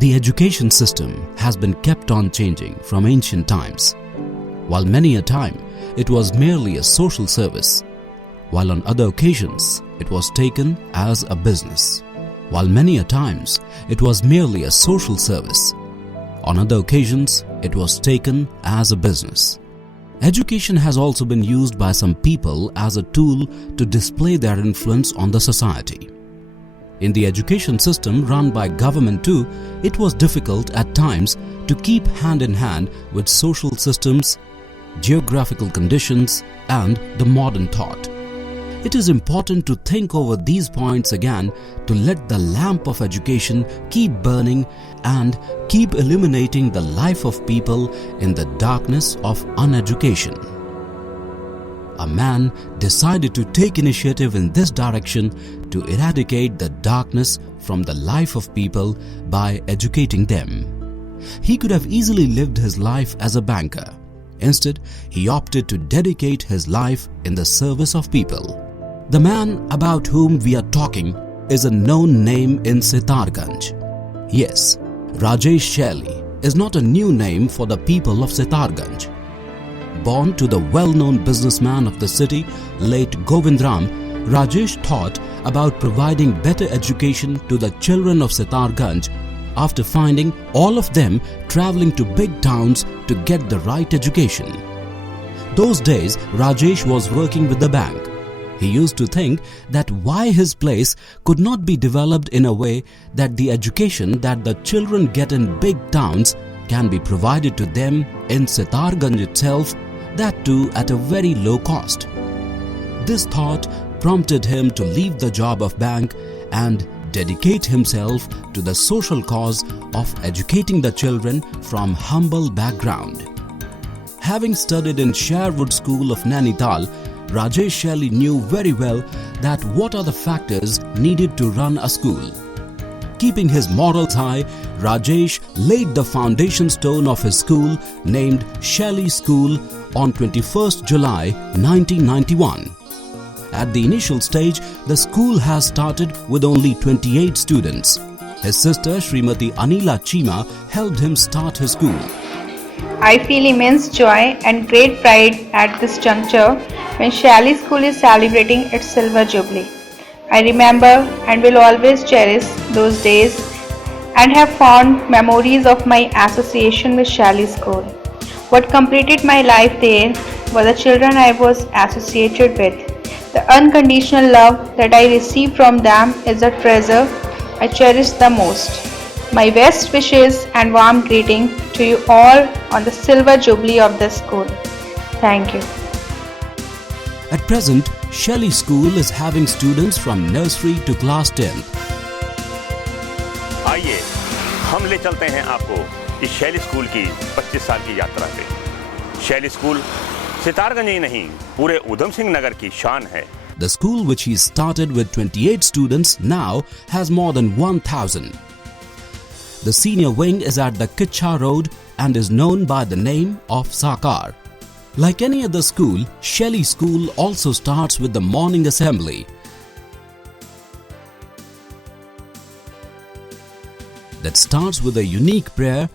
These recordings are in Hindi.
The education system has been kept on changing from ancient times. While many a time it was merely a social service, while on other occasions it was taken as a business. While many a times it was merely a social service, on other occasions it was taken as a business. Education has also been used by some people as a tool to display their influence on the society. In the education system run by government too, it was difficult at times to keep hand in hand with social systems, geographical conditions, and the modern thought. It is important to think over these points again to let the lamp of education keep burning and keep illuminating the life of people in the darkness of uneducation. A man decided to take initiative in this direction to eradicate the darkness from the life of people by educating them. He could have easily lived his life as a banker. Instead, he opted to dedicate his life in the service of people. The man about whom we are talking is a known name in Sitarganj. Yes, Rajesh Shelley is not a new name for the people of Sitarganj. Born to the well-known businessman of the city, late Govindram, Rajesh thought about providing better education to the children of Sitarganj after finding all of them travelling to big towns to get the right education. Those days, Rajesh was working with the bank. He used to think that why his place could not be developed in a way that the education that the children get in big towns can be provided to them in Sitarganj itself, that too at a very low cost. This thought prompted him to leave the job of bank and dedicate himself to the social cause of educating the children from humble background. Having studied in Sherwood School of Nainital, Rajesh Shelley knew very well that what are the factors needed to run a school. Keeping his morals high, Rajesh laid the foundation stone of his school named Shelley School on 21st July 1991. At the initial stage, the school has started with only 28 students. His sister Srimati Anila Chima helped him start his school. I feel immense joy and great pride at this juncture when Shelley School is celebrating its Silver Jubilee. I remember and will always cherish those days and have fond memories of my association with Shelley School. What completed my life there were the children I was associated with. The unconditional love that I received from them is a treasure I cherish the most. My best wishes and warm greeting to you all on the Silver Jubilee of the school. Thank you. At present, Shelley School is having students from nursery to class 10th. आइए हम ले चलते हैं आपको इस शैली स्कूल की 25 साल की यात्रा पे। शैली स्कूल सितारगंज ही नहीं, पूरे उधम सिंह नगर की शान है। The school, which he started with 28 students, now has more than 1,000. The senior wing is at the Kitcha Road and is known by the name of Sakar. Like any other school, Shelley School also starts with the morning assembly. That starts with a unique prayer,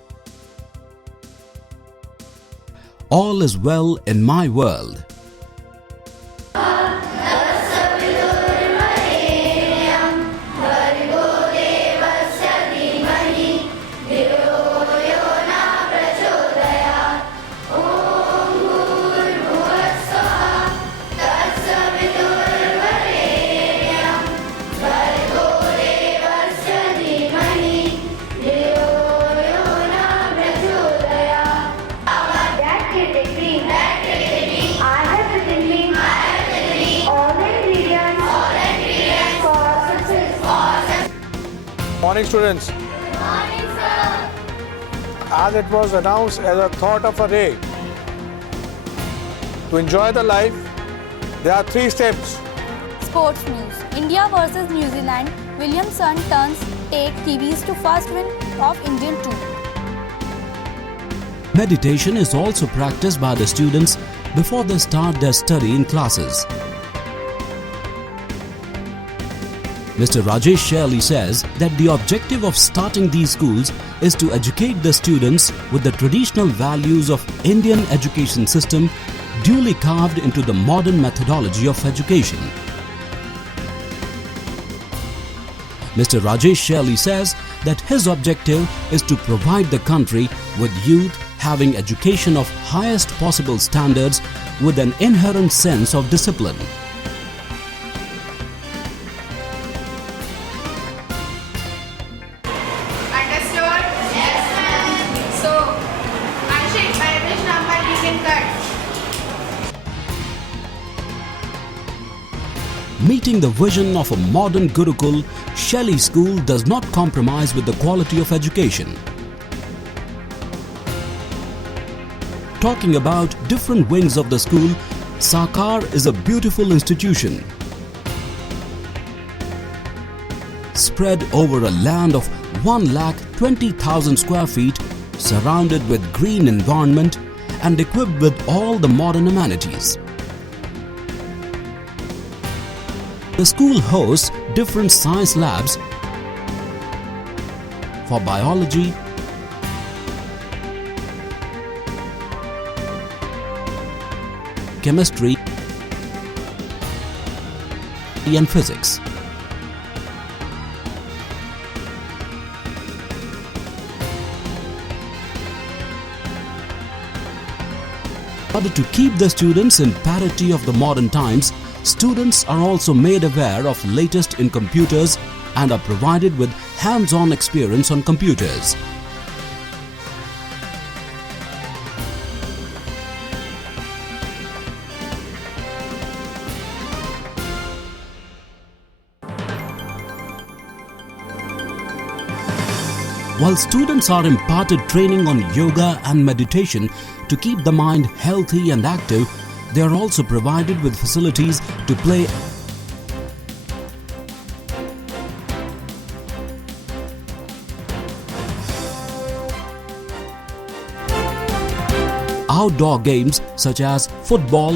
"All is well in my world." Morning, students. Morning, sir. As it was announced as a thought of a day, to enjoy the life, there are 3 steps. Sports news. India versus New Zealand. Williamson turns take Kiwis to first win of Indian tour. Meditation is also practiced by the students before they start their study in classes. Mr. Rajesh Sherley says that the objective of starting these schools is to educate the students with the traditional values of Indian education system duly carved into the modern methodology of education. Mr. Rajesh Sherley says that his objective is to provide the country with youth having education of highest possible standards with an inherent sense of discipline. Understood? Yes, ma'am. So, Ashik, by which number we can cut? Meeting the vision of a modern Gurukul, Sherley School does not compromise with the quality of education. Talking about different wings of the school, Sakar is a beautiful institution. Spread over a land of 1,20,000 square feet, surrounded with green environment and equipped with all the modern amenities. The school hosts different science labs for biology, chemistry, and physics. In order to keep the students in parity of the modern times, students are also made aware of latest in computers and are provided with hands-on experience on computers. While students are imparted training on yoga and meditation to keep the mind healthy and active, they are also provided with facilities to play outdoor games such as football,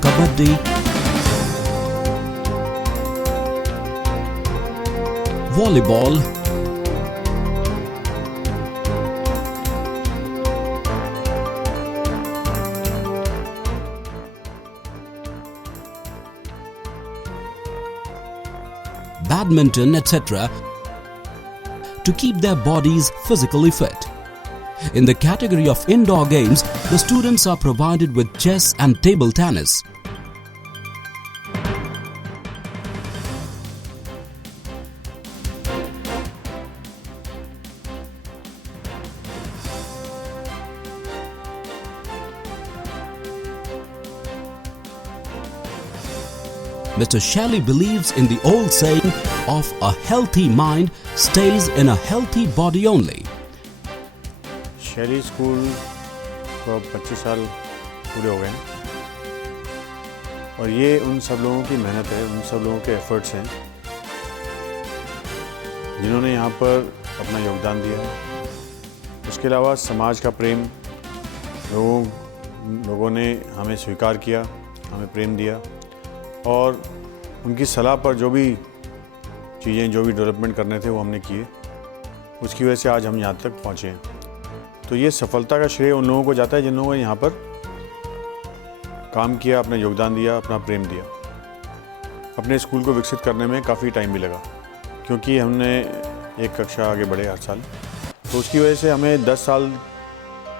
kabaddi, volleyball, badminton, etc. to keep their bodies physically fit. In the category of indoor games, the students are provided with chess and table tennis. Mr. Sherley believes in the old saying of a healthy mind stays in a healthy body only. शैली स्कूल को 25 साल पूरे हो गए हैं और ये उन सब लोगों की मेहनत है, उन सब लोगों के एफर्ट्स हैं जिन्होंने यहाँ पर अपना योगदान दिया है। उसके अलावा समाज का प्रेम, लोगों ने हमें स्वीकार किया, हमें प्रेम दिया और उनकी सलाह पर जो भी चीज़ें, जो भी डेवलपमेंट करने थे वो हमने किए। उसकी वजह से आज हम यहाँ तक पहुँचे हैं। तो ये सफलता का श्रेय उन लोगों को जाता है जिन लोगों ने यहाँ पर काम किया, अपना योगदान दिया, अपना प्रेम दिया। अपने स्कूल को विकसित करने में काफ़ी टाइम भी लगा क्योंकि हमने एक कक्षा आगे बढ़े हर साल। तो उसकी वजह से हमें 10 साल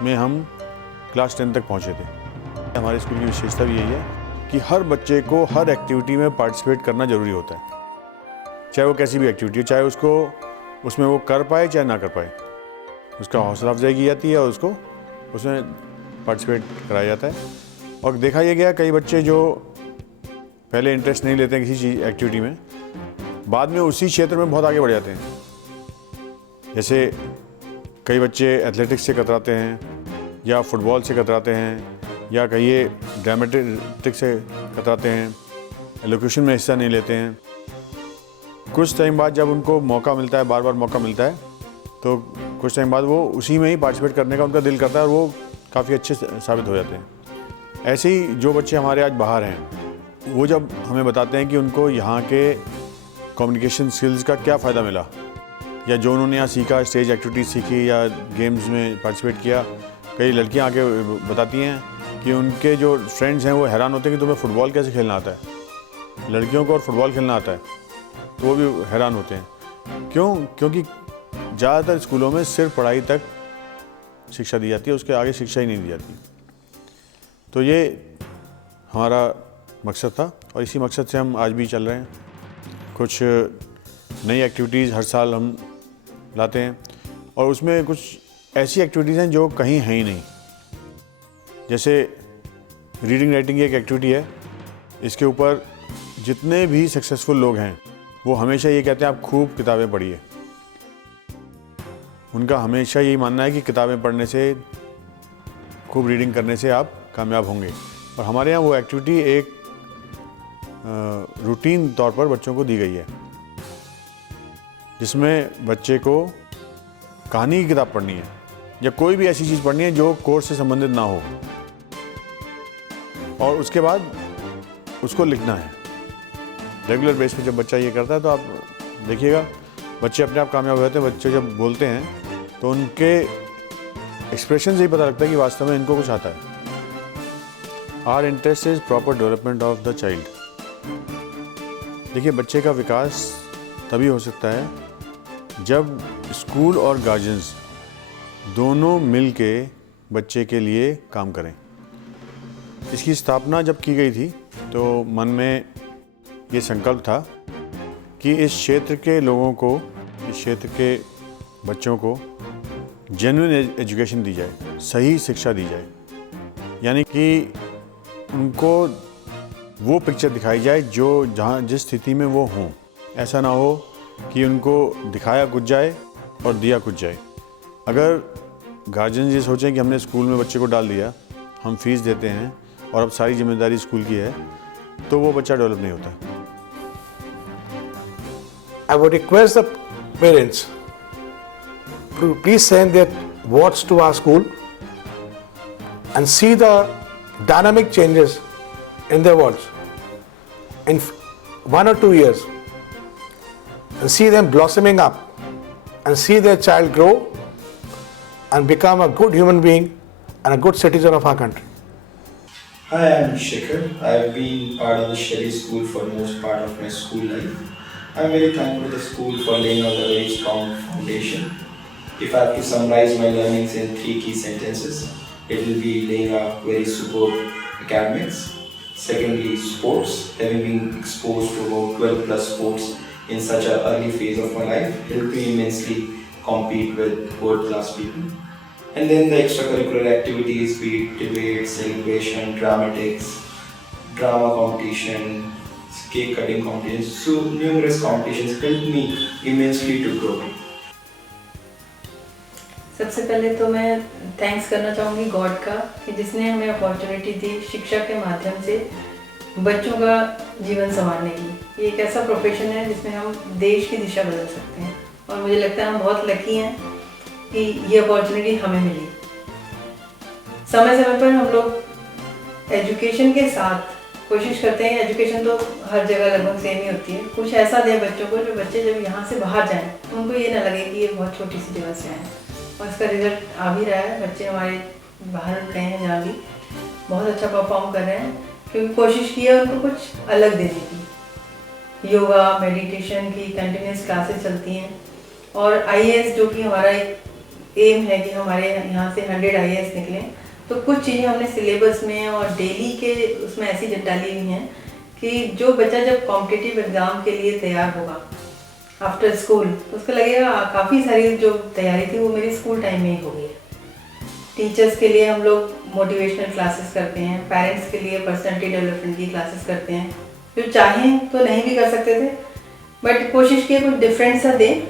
में हम क्लास 10 तक पहुँचे थे। हमारे स्कूल की विशेषता भी यही है कि हर बच्चे को हर एक्टिविटी में पार्टिसिपेट करना ज़रूरी होता है, चाहे वो कैसी भी एक्टिविटी हो, चाहे उसमें वो कर पाए चाहे ना कर पाए। उसका हौसला अफजाई की जाती है और उसको उसमें पार्टिसिपेट कराया जाता है। और देखा यह गया कई बच्चे जो पहले इंटरेस्ट नहीं लेते हैं किसी चीज़ एक्टिविटी में, बाद में उसी क्षेत्र में बहुत आगे बढ़ जाते हैं। जैसे कई बच्चे एथलेटिक्स से कतराते हैं या फुटबॉल से कतराते हैं या कहिए ड्रामेटिक से कतराते हैं, एलोक्यूशन में हिस्सा नहीं लेते हैं। कुछ टाइम बाद जब उनको मौका मिलता है, बार बार मौका मिलता है, तो कुछ टाइम बाद वो उसी में ही पार्टिसिपेट करने का उनका दिल करता है और वो काफ़ी अच्छे साबित हो जाते हैं। ऐसे ही जो बच्चे हमारे आज बाहर हैं, वो जब हमें बताते हैं कि उनको यहाँ के कम्युनिकेशन स्किल्स का क्या फ़ायदा मिला, या जो उन्होंने यहाँ सीखा, स्टेज एक्टिविटीज़ सीखी या गेम्स में पार्टिसिपेट किया। कई लड़कियाँ आके बताती हैं कि उनके जो फ्रेंड्स हैं वो हैरान होते हैं कि तुम्हें फ़ुटबॉल कैसे खेलना आता है, लड़कियों को और फुटबॉल खेलना आता है, तो वो भी हैरान होते हैं। क्यों? क्योंकि ज़्यादातर स्कूलों में सिर्फ पढ़ाई तक शिक्षा दी जाती है, उसके आगे शिक्षा ही नहीं दी जाती। तो ये हमारा मकसद था और इसी मकसद से हम आज भी चल रहे हैं। कुछ नई एक्टिविटीज़ हर साल हम लाते हैं और उसमें कुछ ऐसी एक्टिविटीज़ हैं जो कहीं हैं ही नहीं। जैसे रीडिंग राइटिंग एक एक्टिविटी है, इसके ऊपर जितने भी सक्सेसफुल लोग हैं वो हमेशा ये कहते हैं आप खूब किताबें पढ़िए। उनका हमेशा यही मानना है कि किताबें पढ़ने से, खूब रीडिंग करने से आप कामयाब होंगे। और हमारे यहाँ वो एक्टिविटी एक रूटीन तौर पर बच्चों को दी गई है, जिसमें बच्चे को कहानी की किताब पढ़नी है या कोई भी ऐसी चीज़ पढ़नी है जो कोर्स से संबंधित ना हो, और उसके बाद उसको लिखना है। रेगुलर बेस पे जब बच्चा ये करता है तो आप देखिएगा बच्चे अपने आप कामयाब हो जाते हैं। बच्चे जब बोलते हैं तो उनके एक्सप्रेशन से ही पता लगता है कि वास्तव में इनको कुछ आता है। Our interest is proper development of the child. देखिए, बच्चे का विकास तभी हो सकता है जब स्कूल और गार्जियंस दोनों मिल के बच्चे के लिए काम करें। इसकी स्थापना जब की गई थी तो मन में ये संकल्प था कि इस क्षेत्र के लोगों को, इस क्षेत्र के बच्चों को जेन्युइन एजुकेशन दी जाए, सही शिक्षा दी जाए, यानी कि उनको वो पिक्चर दिखाई जाए जो जहाँ जिस स्थिति में वो हों। ऐसा ना हो कि उनको दिखाया कुछ जाए और दिया कुछ जाए। अगर गार्जियन ये सोचें कि हमने स्कूल में बच्चे को डाल दिया, हम फीस देते हैं और अब सारी जिम्मेदारी स्कूल की है, तो वो बच्चा डेवलप नहीं होता। I would request the parents to please send their wards to our school and see the dynamic changes in their wards in 1 or 2 years, and see them blossoming up and see their child grow and become a good human being and a good citizen of our country. Hi, I'm Shikhar. I've been part of the Shelley School for most part of my school life. I'm very thankful to the school for laying out a very strong foundation. If I have to summarize my learnings in 3 key sentences, it will be laying out very superb academics. Secondly, sports. Having been exposed to about 12 plus sports in such an early phase of my life helped me immensely compete with world class people. And then the extracurricular activities, be it debate, celebration, dramatics, drama competition, cake cutting competitions, so numerous competitions helped me immensely to grow. सबसे पहले तो मैं थैंक्स करना चाहूँगी गॉड का कि जिसने हमें अपॉर्चुनिटी दी शिक्षा के माध्यम से बच्चों का जीवन संवारने की। ये एक ऐसा प्रोफेशन है जिसमें हम देश की दिशा बदल सकते हैं और मुझे लगता है हम बहुत लकी हैं कि ये अपॉर्चुनिटी हमें मिली। समय समय पर हम लोग एजुकेशन के साथ कोशिश करते हैं, एजुकेशन तो हर जगह लगभग सेम ही होती है, कुछ ऐसा दें बच्चों को जो बच्चे जब यहाँ से बाहर जाएं तो उनको ये ना लगे कि ये बहुत छोटी सी जगह से आए। और इसका रिजल्ट आ भी रहा है। बच्चे हमारे बाहर गए हैं जहाँ भी बहुत अच्छा परफॉर्म कर रहे हैं, क्योंकि कोशिश की है उनको कुछ अलग देने की। योगा, मेडिटेशन की कंटिन्यूस क्लासेस चलती हैं और IAS जो कि हमारा एक एम है कि हमारे यहाँ से 100 IAS निकलें, तो कुछ चीज़ें हमने सिलेबस में और डेली के उसमें ऐसी डाली हुई हैं कि जो बच्चा जब कॉम्पिटिटिव एग्ज़ाम के लिए तैयार होगा आफ्टर स्कूल तो उसको लगेगा काफ़ी सारी जो तैयारी थी वो मेरी स्कूल टाइम में ही हो गई है। टीचर्स के लिए हम लोग मोटिवेशनल क्लासेस करते हैं, पेरेंट्स के लिए पर्सनैलिटी डेवलपमेंट की क्लासेस करते हैं। जो चाहें तो नहीं भी कर सकते थे, बट कोशिश की कुछ डिफरेंट सा दें,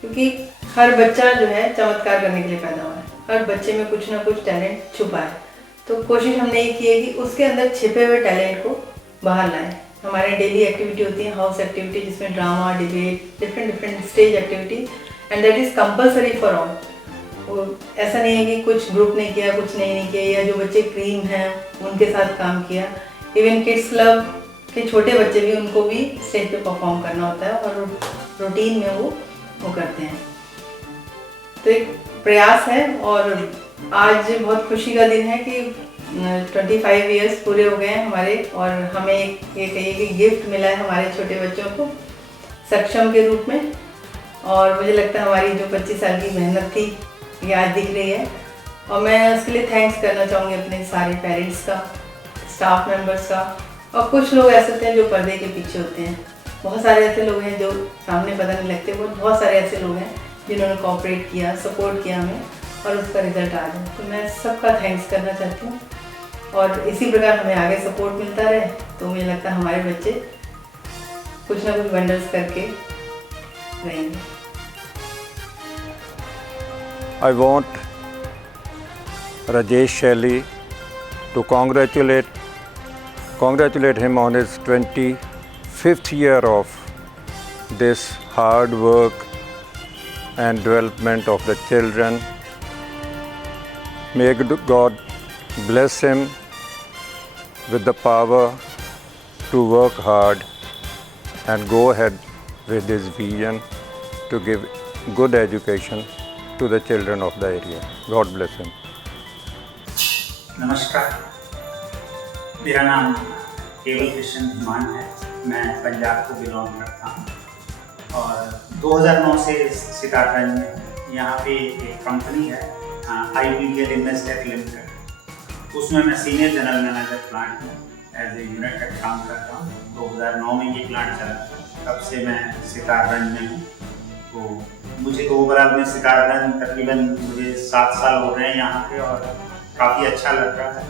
क्योंकि हर बच्चा जो है चमत्कार करने के लिए पैदा हुआ है, हर बच्चे में कुछ ना कुछ टैलेंट छुपा है। तो कोशिश हमने ये की है कि उसके अंदर छिपे हुए टैलेंट को बाहर लाएं। हमारे डेली एक्टिविटी होती है हाउस एक्टिविटी, जिसमें drama, debate, different stage activity, and that is compulsory for all. वो ऐसा नहीं है कि कुछ ग्रुप ने किया कुछ नहीं किया, या जो बच्चे क्रीम हैं उनके साथ काम किया। इवन किड्स क्लब के छोटे बच्चे भी, उनको भी स्टेज पे परफॉर्म करना होता है और रूटीन में वो करते हैं। तो एक प्रयास है और आज बहुत खुशी का दिन है कि 25 इयर्स पूरे हो गए हैं हमारे, और हमें ये कहिए कि गिफ्ट मिला है हमारे छोटे बच्चों को सक्षम के रूप में। और मुझे लगता है हमारी जो 25 साल की मेहनत थी ये आज दिख रही है, और मैं उसके लिए थैंक्स करना चाहूँगी अपने सारे पेरेंट्स का, स्टाफ मेंबर्स का, और कुछ लोग ऐसे होते हैं जो पर्दे के पीछे होते हैं। बहुत सारे ऐसे लोग हैं जो सामने पता नहीं लगते, बहुत सारे ऐसे लोग हैं जिन्होंने कोऑपरेट किया, सपोर्ट किया हमें, और उसका रिजल्ट आ जाए। तो मैं सबका थैंक्स करना चाहती हूँ, और इसी प्रकार हमें आगे सपोर्ट मिलता रहे तो मुझे लगता है हमारे बच्चे कुछ ना कुछ वंडर्स करके रहेंगे। I want Rajesh Shelly to congratulate him on his 25th year of this hard work and development of the children. May God bless him with the power to work hard and go ahead with his vision to give good education to the children of the area. God bless him. नमस्कार, मेरा नाम केवल कृष्ण धीमान है। मैं पंजाब को बिलोंग करता हूँ और 2009 से सितारगंज में यहाँ पे एक कंपनी है IPDL इन्वेस्टेक लिमिटेड, उसमें मैं सीनियर जनरल मैनेजर प्लांट में एज ए यूनिट हेड काम करता हूँ। 2009 में ये प्लांट चला, तब से मैं सितारगंज में हूँ। तो मुझे तो ओवरऑल में सितारगंज तकरीबन मुझे 7 साल हो रहे हैं यहाँ पे, और काफ़ी अच्छा लग रहा है।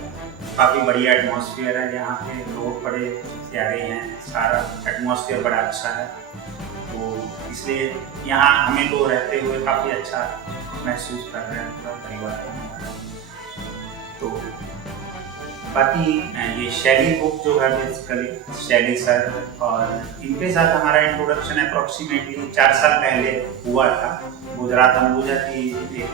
काफ़ी बढ़िया एटमॉस्फेयर है यहाँ पे, लोग बड़े प्यारे हैं, सारा एटमॉस्फेयर बड़ा अच्छा है। तो इसलिए यहाँ हमें तो रहते हुए काफ़ी अच्छा महसूस कर रहे हैं पूरा परिवार। तो बाकी ये शैली बुक जो है बेसिकली शैली सर और इनके साथ हमारा इंट्रोडक्शन अप्रॉक्सीमेटली 4 साल पहले हुआ था। गुजरात अंबुजा की एक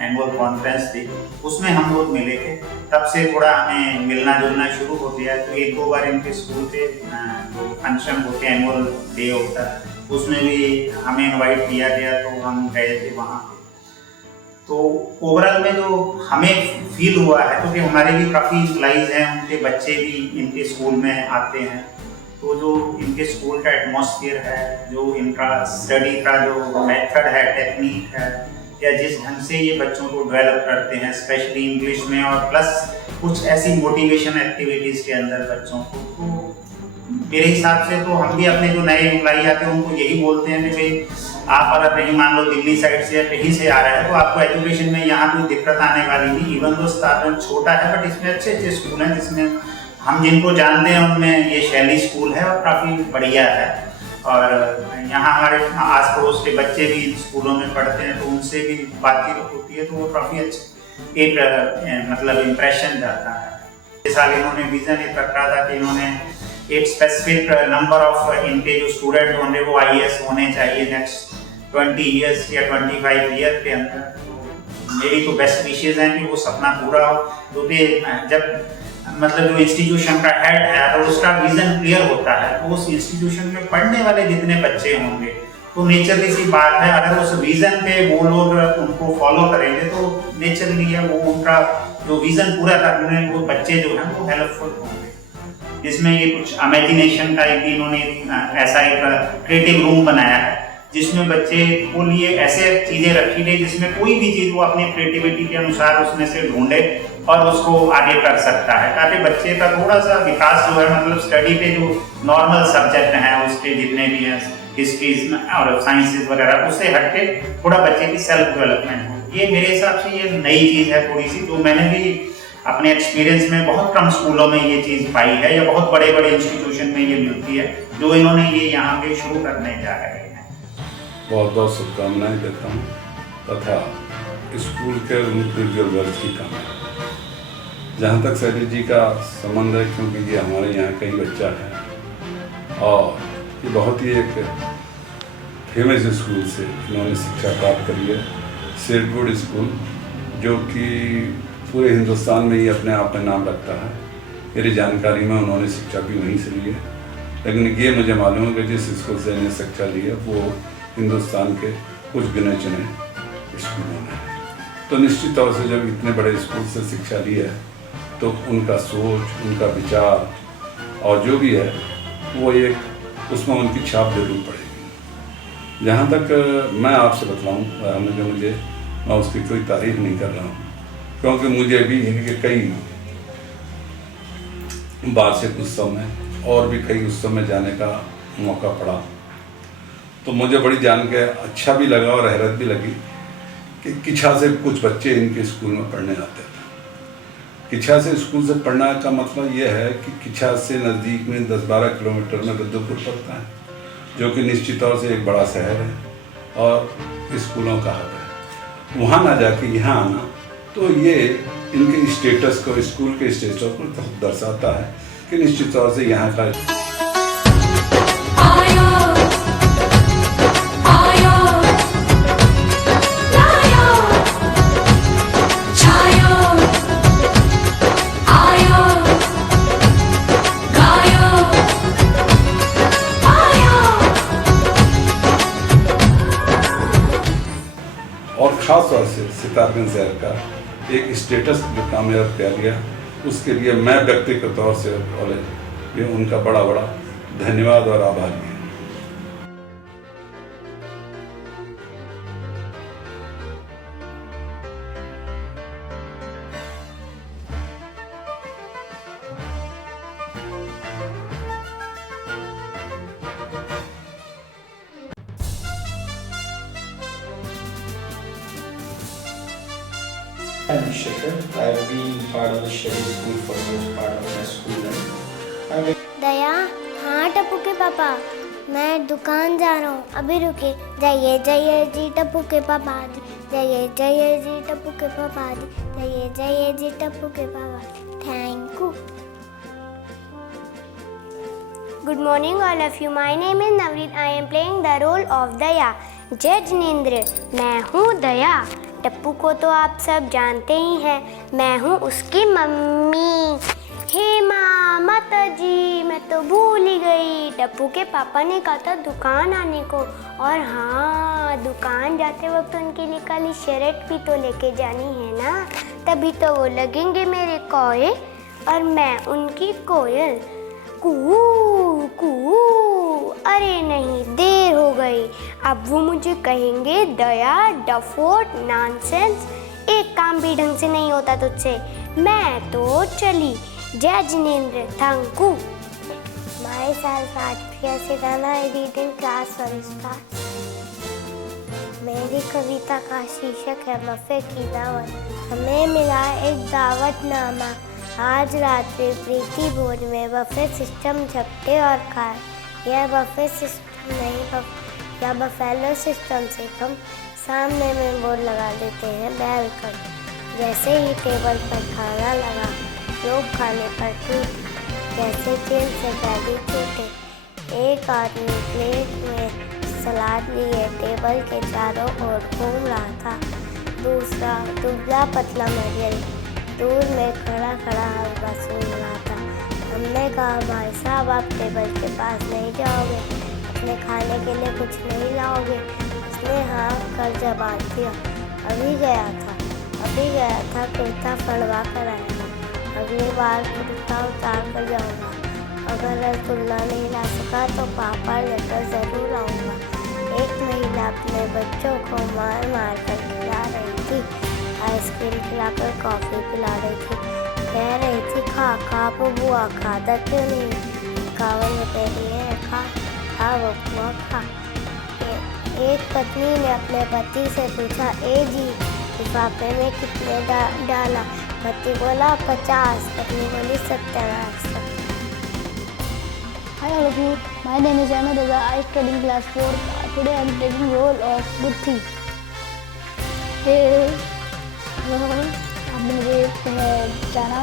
एनुअल कॉन्फ्रेंस थी, उसमें हम लोग मिले थे। तब से थोड़ा हमें मिलना जुलना शुरू हो गया। तो 1-2 बार इनके स्कूल पे जो फंक्शन होते हैं, एनुअल डे होता है, उसमें भी हमें इनवाइट किया गया, तो हम गए थे वहाँ पे। तो ओवरऑल में जो हमें फील हुआ है, क्योंकि हमारे भी काफ़ी एम्प्लॉइज़ हैं, उनके बच्चे भी इनके स्कूल में आते हैं, तो जो इनके स्कूल का एटमॉस्फेयर है, जो इनका स्टडी का जो मेथड है, टेक्निक है, या जिस ढंग से ये बच्चों को डेवलप करते हैं स्पेशली इंग्लिश में, और प्लस कुछ ऐसी मोटिवेशन एक्टिविटीज़ के अंदर बच्चों को, तो मेरे हिसाब से तो हम भी अपने जो नए एम्प्लॉई आते हैं उनको यही बोलते हैं कि भाई आप अगर कहीं मान लो दिल्ली साइड से या कहीं से आ रहे हैं तो आपको एजुकेशन में यहाँ कोई दिक्कत आने वाली नहीं। इवन दो स्टार्टअप छोटा है, बट इसमें अच्छे अच्छे स्कूल हैं, जिसमें हम जिनको जानते हैं उनमें ये शैली स्कूल है और काफ़ी बढ़िया है। और यहाँ हमारे आस पड़ोस के बच्चे भी स्कूलों में पढ़ते हैं, तो उनसे भी बातचीत होती है, तो वो काफ़ी अच्छी एक मतलब इम्प्रेशन जाता है। इस साल इन्होंने विज़न ये रखा था कि इन्होंने एक स्पेसिफिक नंबर ऑफ इनके जो स्टूडेंट होंगे वो IAS होने चाहिए नेक्स्ट 20 ईयर्स या 25 ईयर के अंदर। तो मेरी तो बेस्ट विशेज़ हैं कि वो सपना पूरा हो, क्योंकि जब मतलब जो इंस्टीट्यूशन का हेड है अगर उसका विज़न क्लियर होता है तो उस इंस्टीट्यूशन में पढ़ने वाले जितने बच्चे होंगे तो नेचुरली सी बात है, अगर उस विज़न पे वो लोग उनको फॉलो करेंगे तो नेचुरली है वो उनका जो विज़न पूरा करने में वो बच्चे जो हैं वो हेल्पफुल होंगे। जिसमें ये कुछ इमेजिनेशन का एक इन्होंने ऐसा एक क्रिएटिव रूम बनाया है, जिसमें बच्चे को लिए ऐसे चीज़ें रखी गई जिसमें कोई भी चीज़ वो अपनी क्रिएटिविटी के अनुसार उसमें से ढूंढे और उसको आगे कर सकता है, ताकि बच्चे का थोड़ा सा विकास जो है मतलब स्टडी पे जो नॉर्मल सब्जेक्ट हैं उसके जितने भी हैं हिस्ट्रीज और साइंसेज वगैरह उससे हट के थोड़ा बच्चे की सेल्फ डेवलपमेंट हो। ये मेरे हिसाब से ये नई चीज़ है थोड़ी सी, जो मैंने भी अपने एक्सपीरियंस में बहुत कम स्कूलों में ये चीज़ पाई है या बहुत बड़े बड़े इंस्टीट्यूशन में ये मिलती है, जो इन्होंने ये यहाँ पे शुरू करने जा रहे हैं। बहुत बहुत शुभकामनाएं देता हूँ तथा स्कूल के इंडिविजुअल वर्ग की कामना। जहाँ तक शैली जी का संबंध है, क्योंकि ये हमारे यहाँ कई बच्चा है और ये बहुत ही एक फेमस स्कूल से इन्होंने शिक्षा प्राप्त करी है, सेडवुड स्कूल, जो कि पूरे हिंदुस्तान में ही अपने आप में नाम रखता है। मेरी जानकारी में उन्होंने शिक्षा भी वहीं से ली है, लेकिन ये मुझे मालूम है कि जिस स्कूल से इन्हें शिक्षा ली है वो हिंदुस्तान के कुछ गिने चुने स्कूलों में है। तो निश्चित तौर से जब इतने बड़े स्कूल से शिक्षा ली है तो उनका सोच, उनका विचार और जो भी है वो एक उसमें उनकी छाप जरूर पड़ेगी। जहाँ तक मैं आपसे बतलाऊँ, मैं उसकी कोई तारीफ नहीं कर रहा हूँ, क्योंकि मुझे भी इनके कई वार्षिक उत्सव में और भी कई उत्सव में जाने का मौका पड़ा, तो मुझे बड़ी जान के अच्छा भी लगा और हैरत भी लगी कि किच्छा से कुछ बच्चे इनके स्कूल में पढ़ने आते थे। किच्छा से स्कूल से पढ़ने का मतलब ये है कि किच्छा से नज़दीक में 10-12 किलोमीटर में रुद्रपुर पड़ता है, जो कि निश्चित तौर से एक बड़ा शहर है और स्कूलों का हब है। वहाँ ना जाके यहाँ आना तो ये इनके स्टेटस को, स्कूल के स्टेटस को दर्शाता है कि निश्चित तौर से यहाँ का और ख़ास तौर से सितारगंज शहर का एक स्टेटस जो कामयाब किया गया, उसके लिए मैं व्यक्तिगत तौर से और ये उनका बड़ा बड़ा धन्यवाद और आभार है। I'm Shikhar. I've been part of the Shelley School for the most part of my school life. दया, हाँ टप्पू के पापा, मैं दुकान जा रहा हूँ, अभी रुके। जाइए जाइए जी टप्पू के पापा जी, जाइए जाइए जी टप्पू के पापा जी, जाइए जाइए जी टप्पू के पापा। Thank you. Good morning all of you. My name is Navneet. I am playing the role of दया। जय जिनेंद्र, मैं हूँ दया। टप्पू को तो आप सब जानते ही हैं, मैं हूँ उसकी मम्मी। हे माँ, माता जी, मैं तो भूल ही गई। टप्पू के पापा ने कहा था दुकान आने को, और हाँ, दुकान जाते वक्त उनके लिए काली शर्ट भी तो लेके जानी है ना, तभी तो वो लगेंगे मेरे कोयल और मैं उनकी कोयल। कू कू, अरे नहीं, देर हो गई। अब वो मुझे कहेंगे दया, डफोट, नॉनसेंस, एक काम भी ढंग से नहीं होता तुझसे। मैं तो चली। जय Jinendra, thank you. My self आज से गाना रीडिंग क्लास वन स्टार्ट। मेरी कविता का शीर्षक है बफे की दावत। हमें मिला एक दावतनामा, आज रात में प्रीति भोज में बफे सिस्टम झपटे और खाए। यह बफे सिस्टम नहीं, या बफेलो सिस्टम से हम सामने में बोर्ड लगा देते हैं बैलकर। जैसे ही टेबल पर खाना लगा, लोग खाने पर टूटे, जैसे जेल से कैदी छूटे। एक आदमी प्लेट में सलाद लिए टेबल के चारों ओर घूम रहा था। दूसरा दुबला पतला मरियल दूर में खड़ा खड़ा हलवा सूंघ रहा था। हमने कहा, भाई साहब, आप टेबल के पास नहीं जाओगे, अपने खाने के लिए कुछ नहीं लाओगे? उसने हाँ कर जवाब दिया। अभी गया था, कुर्ता फड़वा कर आया था। अगली बार कुर्ता उतार कर जाऊँगा। अगर रसगुल्ला नहीं ला सका तो पापा लेकर ज़रूर आऊँगा। एक महिला अपने बच्चों को मार मार कर खिला रही थी। आइसक्रीम खिलाकर कॉफ़ी पिला रही थी। कह रही थी, खा बुआ, खाता क्यों नहीं? 51 रुपये दिए हैं, खा बुआ खा। एक पत्नी ने अपने पति से पूछा, ए जी, लिफाफे में कितने डाला? पति बोला 50, पत्नी बोली 70। Hi all of you, my name is Ahmed Azhar. I study in class 4. Today I am taking role of good thief. Hey, आपने मुझे पहचाना?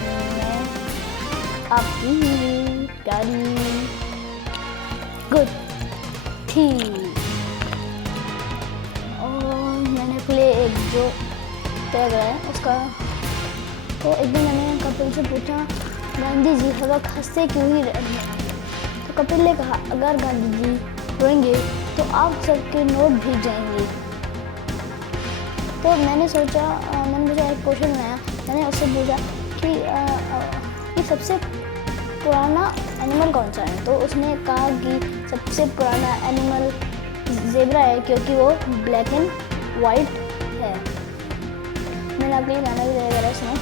मैं आपकी प्यारी गुड थी। जो टैग है उसका। तो एक दिन मैंने कपिल से पूछा, गांधी जी हर वक्त हंसते क्यों ही रहते हैं? तो कपिल ने कहा, अगर गांधी जी रोएंगे तो आप सबके नोट भीग जाएंगे। तो मैंने सोचा, मैंने मुझे एक क्वेश्चन बनाया। मैंने उससे पूछा कि सबसे पुराना एनिमल कौन सा है? तो उसने कहा कि सबसे पुराना एनिमल ज़ेब्रा है, क्योंकि वो ब्लैक एंड वाइट है। मैंने आपके लिए गाना भी गाया है, सुनो।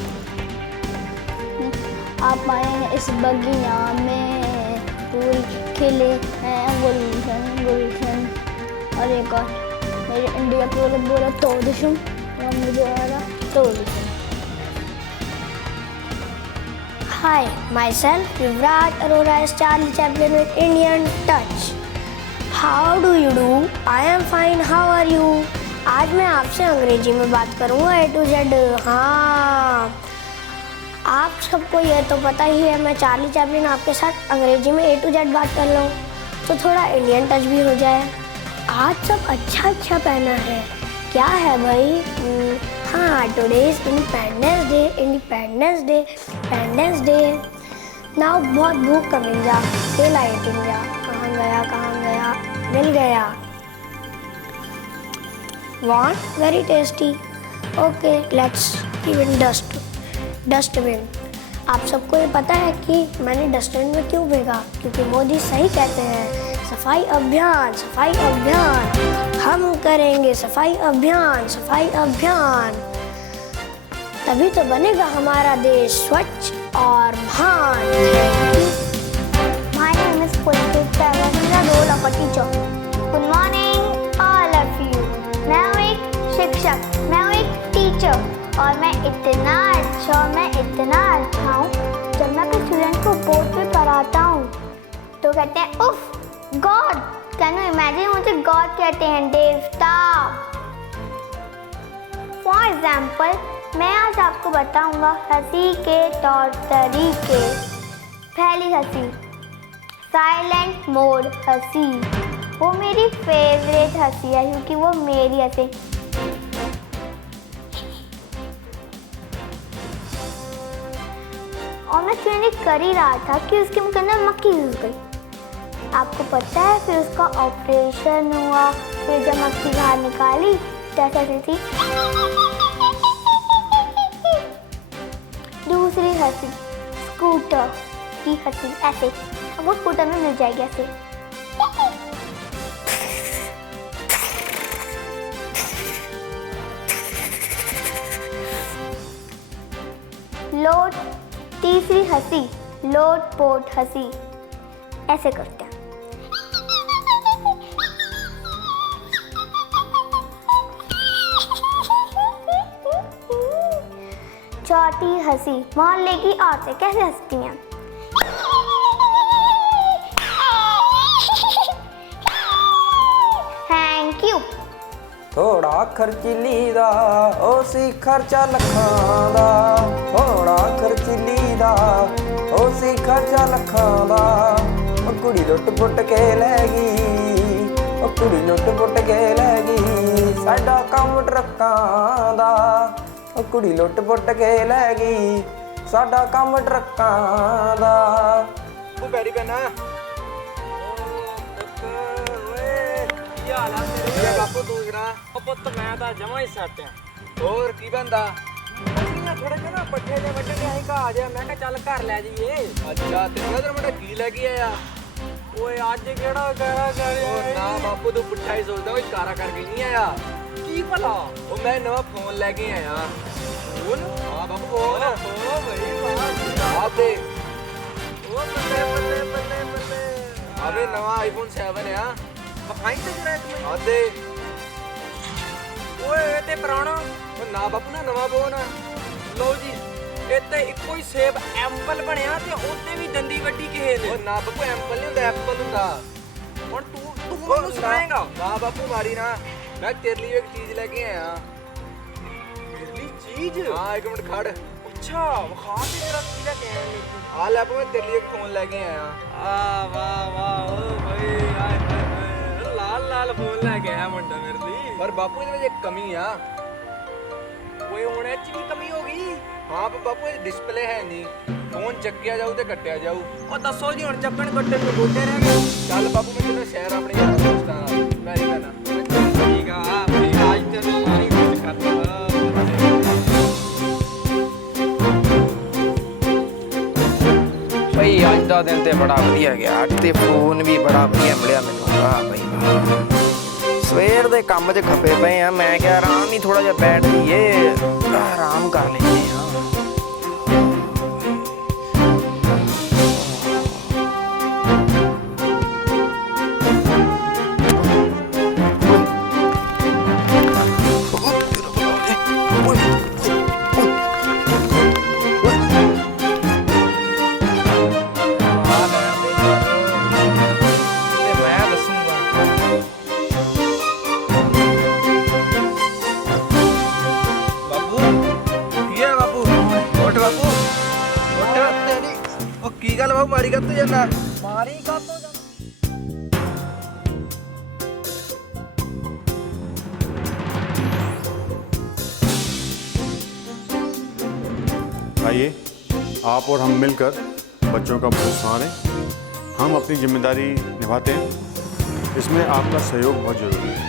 आप आए हैं इस बगिया में, फूल खिले हैं गुलशन गुलशन। और एक और, मेरे इंडिया को बोला तो दुश्मन, और मुझे वाला तो दुश्मन। Hi, myself Yuvraj Arora is Charlie Chaplin with Indian Touch. How do you do? I am fine. How are you? आज मैं आपसे अंग्रेजी में बात करूँगा A to Z। हाँ, आप सबको ये तो पता ही है, मैं चार्ली चैपलिन आपके साथ अंग्रेजी में A to Z बात कर लूँ तो थोड़ा इंडियन टच भी हो जाए। आज सब अच्छा अच्छा पहना है, क्या है भाई? हाँ, today is independence day, independence day, independence day. Now बहुत भूख का मिल जा, फिर लाइट इंडिया, कहाँ गया, मिल गया। Want very tasty, okay let's even dustbin. आप सबको ये पता है कि मैंने डस्टबिन में क्यों फेंका? क्योंकि मोदी सही कहते हैं, सफाई अभियान, सफाई अभियान, हम करेंगे सफाई अभियान, सफाई अभियान। तभी तो बनेगा हमारा देश स्वच्छ और महान। My name is Pulkit Thakur, the role of a teacher. Good morning all of you. मैं हूँ एक शिक्षक, मैं हूँ एक टीचर, और मैं इतना अच्छा हूँ, जब मैं अपने स्टूडेंट को बोर्ड पे पढ़ाता हूँ तो कहते हैं उफ गॉड, कैन यू इमेजिन? मुझे गॉड कहते हैं, देवता। फॉर एग्जाम्पल, मैं आज आपको बताऊंगा हंसी के तौर तरीके। पहली हंसी, साइलेंट मोड हंसी। वो मेरी फेवरेट हंसी है क्योंकि वो मेरी हंसी। और मैं ट्रेनिंग कर ही रहा था कि उसके मुंह के अंदर मक्खी घुस गई। आपको पता है, फिर उसका ऑपरेशन हुआ, फिर जब मक्खी बाहर निकाली कैसे थी। दूसरी हंसी, स्कूटर की हंसी, ऐसे। अब वो स्कूटर में मिल जाएगी ऐसे। लोट, तीसरी हंसी, लोट पोट हंसी, ऐसे करते हैं। चौथी हंसी, मोहल्ले की औरतें कैसे हंसती हैं। Thank you. थोड़ा खर्चीली दा ओसी खर्चा लखां दा, थोड़ा खर्चीली दा ओसी खर्चा लखां दा। ओ कुड़ी लुट पुट के लै गई, ओ कुड़ी लुट पुट के लै गई साडा काम ट्रक्कां दा। ओ कुड़ी लुट पुट के लै गई साडा काम ट्रक्कां दा। ओ बैरी पैना बापू दूसरा पुत मैं तो जमा ही सट और की बंदा थोड़े जे ना पट्ठे जे वड्डे ने घा जा। मैं चल घर लै जाइए। अच्छा तेरे इधर मुंडा की लैके आया? ओए अज केड़ा कारा कर ना बापू तू पुट्ठा ही सोचदा, कोई कारा करके नहीं आया। की भला? ओ मैं नवा फोन लेके आया। फोन? हां बापू फोन। ओ भाई वाह आपे ओ बल्ले अबे नवा आईफोन 7 है। हां बखाई तो जरा तुम्हें आदे ओए ते पुराना ओ ना बापू ना नवा फोन। लो जी इत्ते इक्को ही सेब एप्पल बनया ते ओते भी दंदी वड्डी किहे ने। ओ ना बापू एप्पल नहीं हुंदा, एप्पल हुंदा। हुण तू ਮੈਨੂੰ ਸੁਣਾਏਗਾ? ना बापू मारी ना, मैं तेरे लिए एक चीज लेके आया। मेरे लिए चीज? हां एक मिनट खड़। अच्छा वखा के जरा की लेके आया? आ ले बापू मैं तेरे लिए एक फोन लेके आया। आ वाह वाह ओ भाई आए हाय लाल लाल फोन लेके आया मुंडा मेरे लिए। पर बापू ਇਹਦੇ ਵਿੱਚ ਇੱਕ ਕਮੀ ਆ। ਓਏ ਹੁਣ ਇਹ 'ਚ ਕੀ ਕਮੀ ਹੋ ਗਈ? ਹਾਂ ਬਾਪੂ ਇਹ ਡਿਸਪਲੇ ਹੈ ਨਹੀਂ, ਫੋਨ ਚੱਕਿਆ ਜਾਊ ਤੇ ਕੱਟਿਆ ਜਾਊ। ਉਹ ਦੱਸੋ ਜੀ ਹੁਣ ਚੱਕਣ ਕੱਟਣ ਨੂੰ ਗੋਡੇ ਰਹਿ ਗਏ। ਚੱਲ ਬਾਪੂ ਮੈਂ ਤੇਰਾ ਸ਼ਹਿਰ ਆਪਣੇ ਯਾਰਾਂ ਦੋਸਤਾਂ ਨਾਲ ਮੈਂ ਹੀ ਕਹਿਣਾ ਠੀਕ ਆ ਮੇਰੀ ਅੱਜ ਤੈਨੂੰ ਮਾਰੀ ਕੁਝ ਕਰਦਾ। ਬਈ ਅੱਜ ਦਾ ਦਿਨ ਤੇ ਬੜਾ ਵਧੀਆ ਗਿਆ, ਅੱਜ ਤੇ ਫੋਨ ਵੀ ਬੜਾ ਵਧੀਆ ਮਿਲਿਆ ਮੈਨੂੰ। ਵਾਹ ਬਈ ਵਾਹ, ਸਵੇਰ ਦੇ ਕੰਮ 'ਚ ਖਪੇ ਪਏ ਆ, ਮੈਂ ਕਿਹਾ ਆਰਾਮ ਹੀ ਥੋੜਾ ਜਿਹਾ ਬੈਠ ਲਈਏ, ਆਰਾਮ ਕਰ ਲੈਂਦੇ ਆ। ਕੀ ਗੱਲ ਬਾਬੂ ਮਾਰੀ ਕੱਤੋਂ ਜਾਂਦਾ? ਮਾਰੀ ਕੱਤੋਂ आइए आप और हम मिलकर बच्चों का भविष्य संवारें। हम अपनी जिम्मेदारी निभाते हैं, इसमें आपका सहयोग बहुत जरूरी है।